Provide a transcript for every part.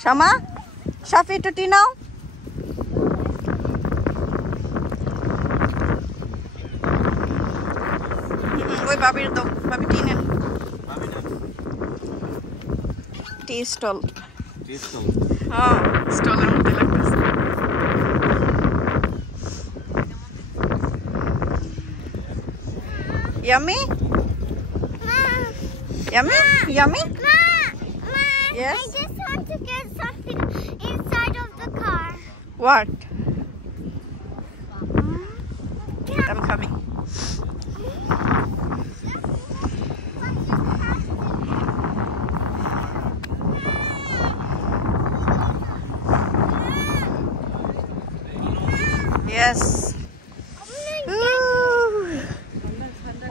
শামা শাফি একটু টি নাও ওই বাবির দাও বাবি টি নেন টি স্টল হ্যাঁ স্টলের মধ্যে লাগতেছে Yummy? Yummy? Yummy? Yes? I just want to get something inside of the car. What? I'm coming. Yes.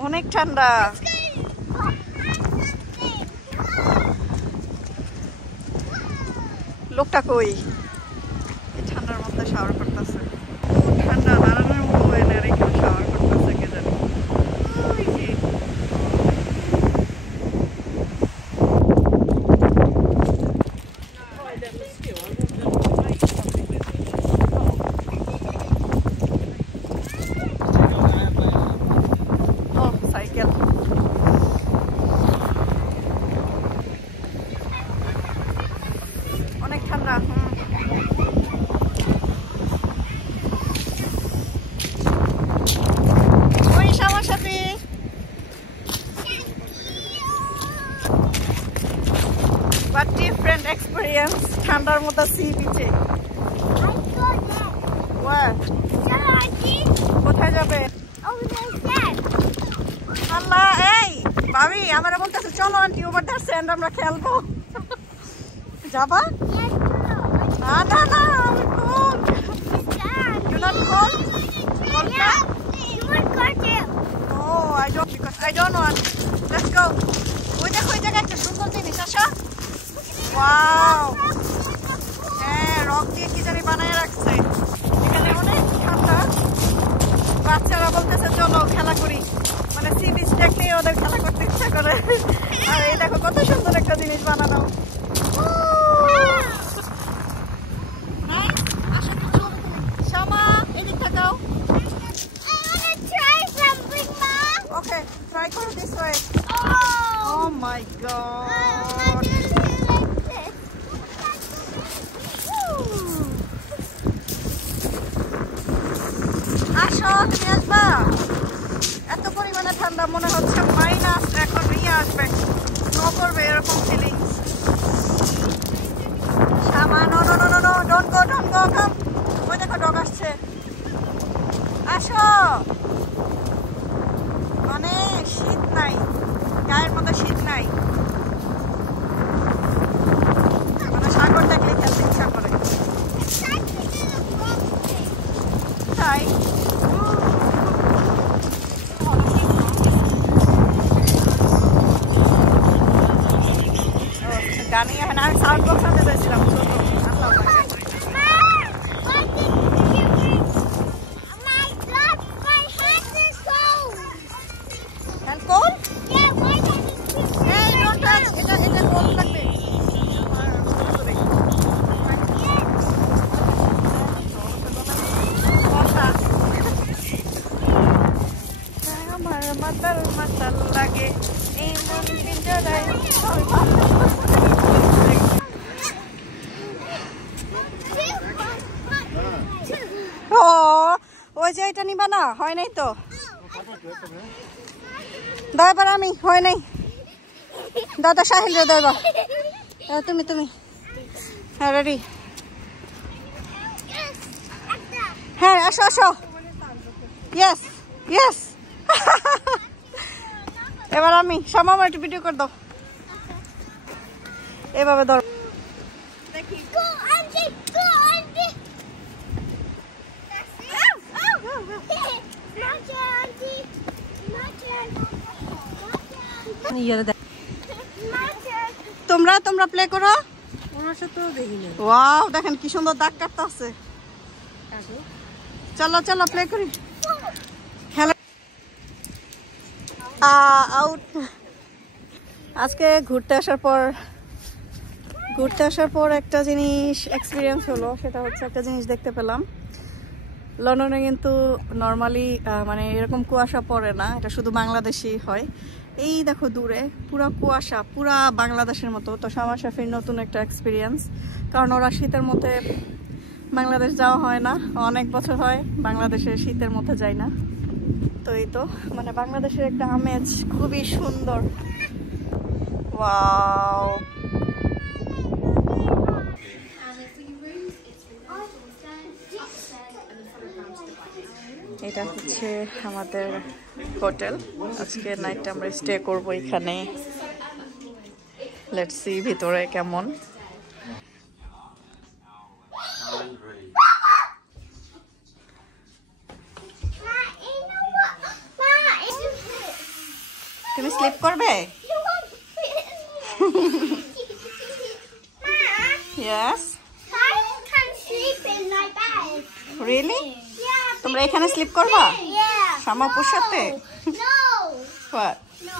অনেক ঠান্ডা লোকটা কই এই ঠান্ডার মধ্যে শাওয়ার করতেছে ঠান্ডা দাঁড়ানোর মতো হয় না রেখে শাওয়ার করতেছে কে জানে অনেক ঠান্ডা ওই আমার সাথে What different experience ঠান্ডার মধ্যে সি বিচে কোথায় যাবে আল্লাহ এই ভাবি আমরা বলতেছে চলো আন্টি ওভার দ্য স্যান্ড আমরা খেলবো যাবা না না না আমি cold you not cold Yeah, you would go too. no I don't want let's go ওই দেখো ওই জায়গায় একটা সুন্দর জিনিস আসো ওয়াও হ্যাঁ রক দিয়ে কি জানি বানায় রাখছে এখানে অনেক ঠান্ডা বাচ্চারা বলতেছে চলো খেলা করি মানে সি বিচ দেখলে ওদের খেলা করতে ইচ্ছা করে আর এই দেখো কত সুন্দর একটা জিনিস বানানো Okay, try go this way. Oh my god. আসো তুমি আসবা এত পরিমাণে ঠান্ডা মনে হচ্ছে মাইনাস এখন নিয়ে আসবে স্নো করবে এরকম feelings Shama no no no no no don't go come ওই দেখো ডগ আসছে আসো মানে শীত নাই গায়ের মতো শীত নাই মানে সাগর দেখলে খেলতে ইচ্ছা করে তাই গানি এখন আমি সাউন্ড বক্স আনতে পেরেছিলাম মাতাল লাগে এই মন পিঞ্জরায় ও ওই যে এটা নিবা না হয় নাই তো দয়বার আমি হয় নাই দাদা সাহিল রে দয়বা তুমি হ্যাঁ রেডি হ্যাঁ আসো ইয়েস ইয়েস এবার আমি শামা আমার একটু ভিডিও করে দাও এভাবে ধর তোমরা প্লে করো ওয়াও দেখেন কি সুন্দর দাগ কাটতে আছে চলো প্লে করি খেলা আউট আজকে ঘুরতে আসার পর ঘুরতে আসার পর একটা জিনিস এক্সপিরিয়েন্স হলো, সেটা হচ্ছে একটা জিনিস দেখতে পেলাম। লন্ডনে কিন্তু নর্মালি মানে এরকম কুয়াশা পড়ে না, এটা শুধু বাংলাদেশেই হয়। এই দেখো দূরে পুরা কুয়াশা, পুরা বাংলাদেশের মতো। তো শামা শাফির নতুন একটা এক্সপিরিয়েন্স, কারণ ওরা শীতের মধ্যে বাংলাদেশ যাওয়া হয় না, অনেক বছর হয় বাংলাদেশের শীতের মধ্যে যায় না। তো এই তো মানে বাংলাদেশের একটা আমেজ, খুবই সুন্দর। ওয়াও, এটা হচ্ছে আমাদের হোটেল। আজকে নাইটটা আমরা স্টে করব এখানে। লেটস সি ভিতরে কেমন। তুমি স্লিপ করবে? Yes. I can sleep in my bed. Really? Yeah. তোমরা এখানে স্লিপ করবা? Yeah. শামাপুর সাথে? No. What? No.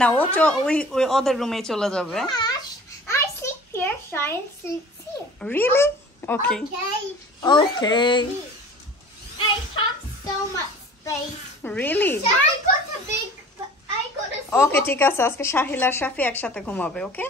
না, ওই ওদের রুমে চলে যাবে। Ash, I sleep here, Shine sleeps here. Really? Okay. Okay. Okay. I have so much space. Really? I got a big. I got a. Okay, ঠিক আছে, আজকে শাহিল আর শাফি একসাথে ঘুমাবে, ওকে?